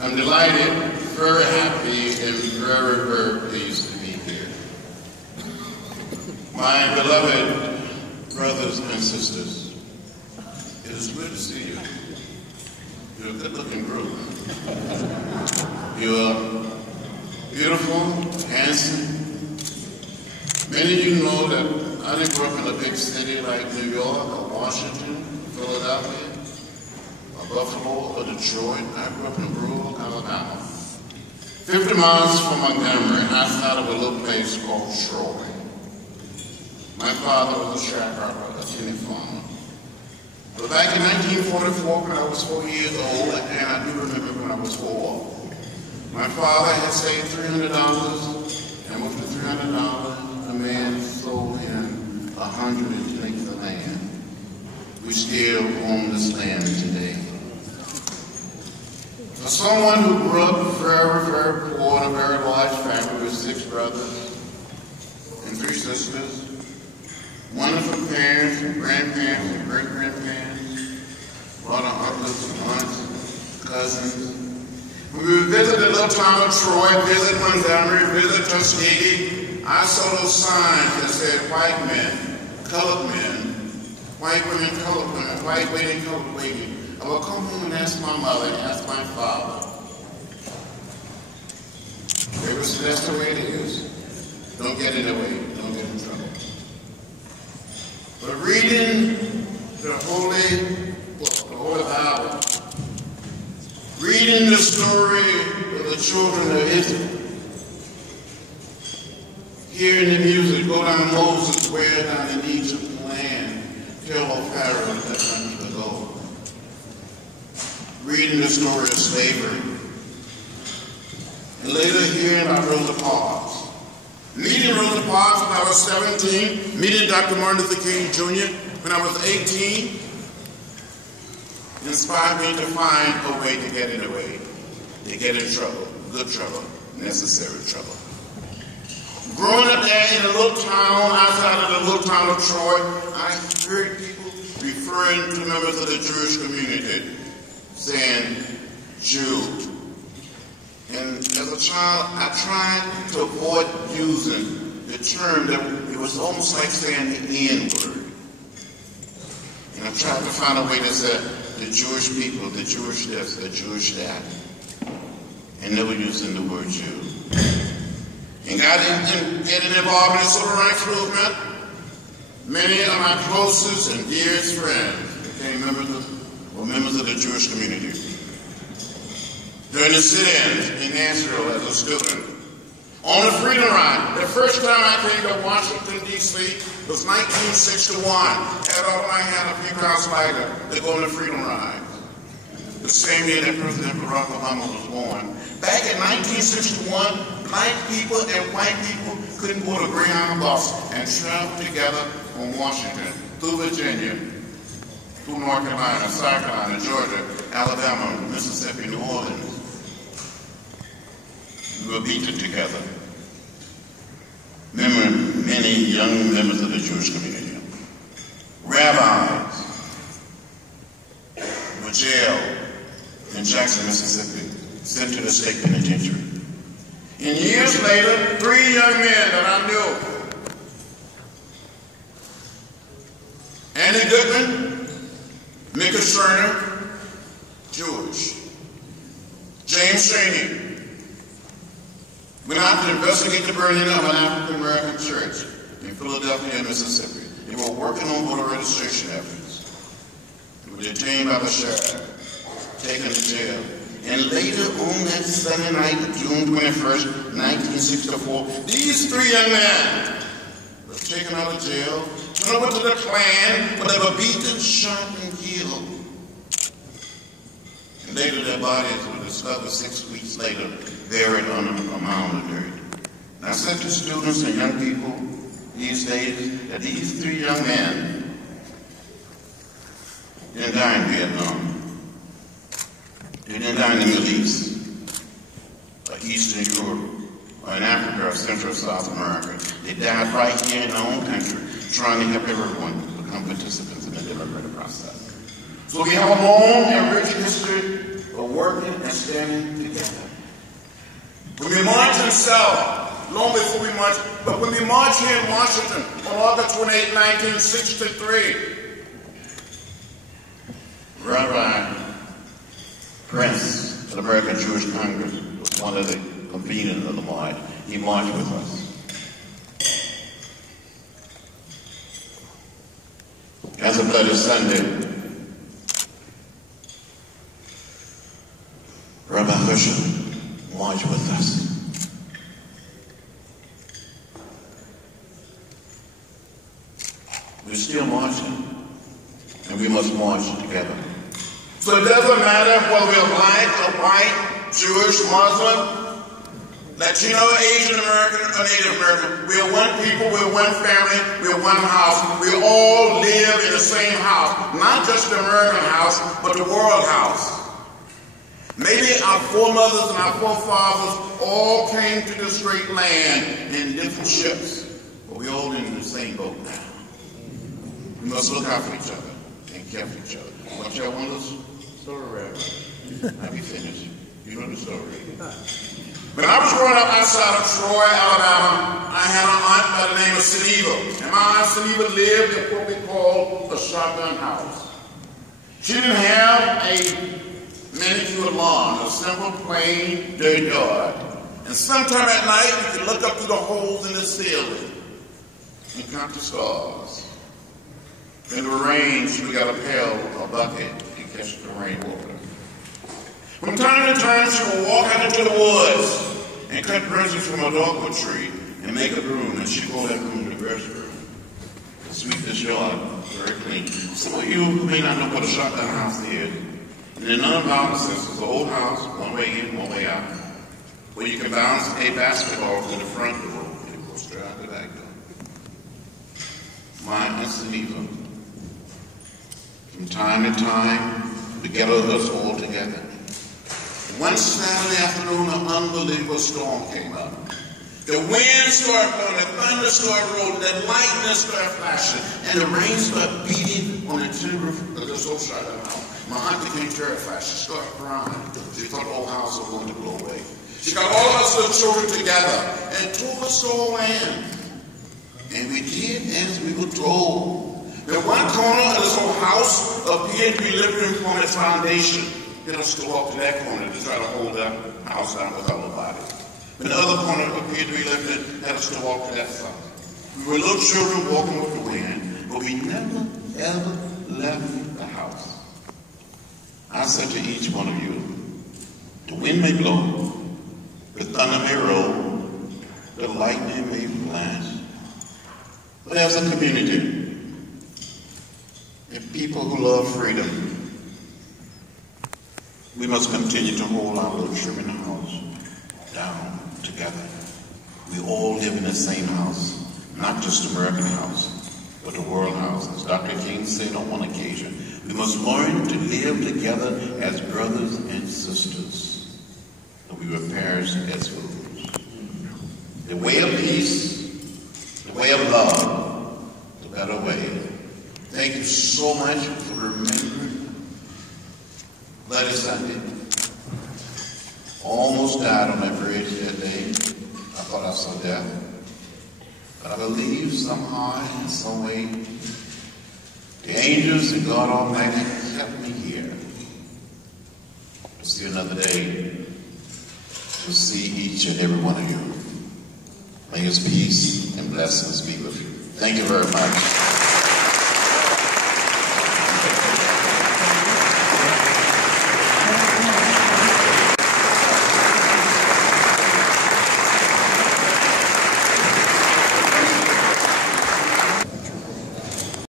I'm delighted, very happy, and very, very pleased to be here. My beloved brothers and sisters, it is good to see you. You're a good-looking group. You're beautiful, handsome. Many of you know that I didn't grow up in a big city like New York or Washington, Philadelphia, or Buffalo or Detroit. I grew up in rural Alabama, 50 miles from Montgomery, outside of a little place called Troy. My father was a sharecropper, a tenant farmer. But back in 1944, when I was 4 years old, and I do remember when I was 4, my father had saved $300, and with the $300, a man sold him 100 acres of land. We still own this land today. For someone who grew up very, very poor in a very large family with 6 brothers and 3 sisters, wonderful parents and grandparents and great-grandparents, a lot of uncles and aunts, cousins. When we visited the little town of Troy, visited Montgomery, visited Tuskegee, I saw those signs that said white men, colored men, white women, colored women, white waiting, colored waiting. I would come home and ask my mother and ask my father. That's the way it is. Don't get in the way, don't get in trouble. But reading the Holy Book, the Holy Bible, reading the story of the children of Israel, hearing the music, go down Moses' way down in Egypt land, tell Pharaoh that country to go. Reading the story of slavery, and later hearing about Rosa Parks. Meeting Rosa Parks when I was 17, meeting Dr. Martin Luther King Jr. when I was 18, inspired me to find a way to get in the way, to get in trouble, good trouble, necessary trouble. Growing up there in a little town, outside of the little town of Troy, I heard people referring to members of the Jewish community, saying Jew. And as a child, I tried to avoid using the term that it was almost like saying the N-word. And I tried to find a way to say the Jewish people, the Jewish this, the Jewish that, and never using the word Jew. And got getting involved in the civil rights movement. Many of my closest and dearest friends became members of the Jewish community. During the sit-ins in Nashville as a student, on the Freedom Ride, the first time I came to Washington, D.C. was 1961. I had a few hours later to go on the Freedom Ride. The same year that President Barack Obama was born. Back in 1961, black people and white people couldn't board a Greyhound bus and travel together from Washington through Virginia, through North Carolina, South Carolina, Georgia, Alabama, Mississippi, New Orleans. We were beaten together. Many young members of the Jewish community, rabbis, were jailed in Jackson, Mississippi, sent to the state penitentiary. And years later, 3 young men that I knew, Andy Goodman, Micah Cerner, Jewish, James Chaney, went out to investigate the burning of an African-American church in Philadelphia, Mississippi. They were working on voter registration efforts. They were detained by the sheriff, taken to jail. And later on that Sunday night, June 21st, 1964, these 3 young men were taken out of jail, went over to the Klan, where they were beaten, shot, and killed. And later their bodies were discovered 6 weeks later, buried under a mound of dirt. And I said to students and young people these days that these 3 young men didn't die in Vietnam. They didn't die in the Middle East, or Eastern Europe, or in Africa, or Central or South America. They died right here in our own country, trying to help everyone become participants in the democratic process. So we have a long and rich history for working and standing together. When we march in Selma, long before we march, but when we march here in Washington on August 28, 1963, Rabbi Prince of the American Jewish Congress was one of the conveners of the march. He marched with us. As a Bloody Sunday, Rabbi Heschel marched with us. We're still marching, and we must march together. So it doesn't matter whether we're black or white, Jewish, Muslim, Latino, Asian American, or Native American. We are one people, we're one family, we're one house. We all live in the same house. Not just the American house, but the world house. Maybe our foremothers and our forefathers all came to this great land in different ships, but we're all in the same boat now. We must look out for each other and care for each other. Want to tell one of those story, Rabbi? I'll be finished. You know the story. When I was growing up outside of Troy, Alabama, I had an aunt by the name of Seneva. And my aunt Seneva lived in what we call the shotgun house. She didn't have a manicured lawn, a simple, plain, dirt yard. And sometime at night, you could look up through the holes in the ceiling and count the stars. In the rain, she would get a pail or a bucket to catch the rainwater. From time to time, she would walk out into the woods and cut branches from a dogwood tree and make a broom, and she called that broom the restroom. Sweep this yard very clean. Some of you may not know what a shotgun house is. And in none of our sense, it's an old house, one way in, one way out, where you can bounce a basketball from the front door and go straight out the back door. Mine and Seneva. From time to time, we gathered us all together. One Saturday afternoon, an unbelievable storm came up. The wind started blowing, the thunder started rolling, the lightning started flashing, and the rain started beating on the tin roof of this old shotgun house. My aunt became terrified. She started crying. She thought the whole house was going to blow away. She got all of us little children together and took us to our land. And we did as we were told. The one corner of this whole house appeared to be lifted from its foundation. Let us go up to that corner to try to hold that house down with our body. And the other corner appeared to be lifted. Let us go walk to that side. We were little children walking with the wind, but we never, ever left the house. I said to each one of you, the wind may blow, the thunder may roll, the lightning may flash, but as a community, and people who love freedom, we must continue to hold our little children in the house down together. We all live in the same house, not just the American house, but the world house. As Dr. King said on one occasion, we must learn to live together as brothers and sisters, and we were perished as fools. The way of peace, the way of love, the better way. Thank you so much for remembering Bloody Sunday. Almost died on my bridge that day. I thought I saw death. But I believe somehow, in some way, the angels and God Almighty kept me here to see another day, to see each and every one of you. May His peace and blessings be with you. Thank you very much.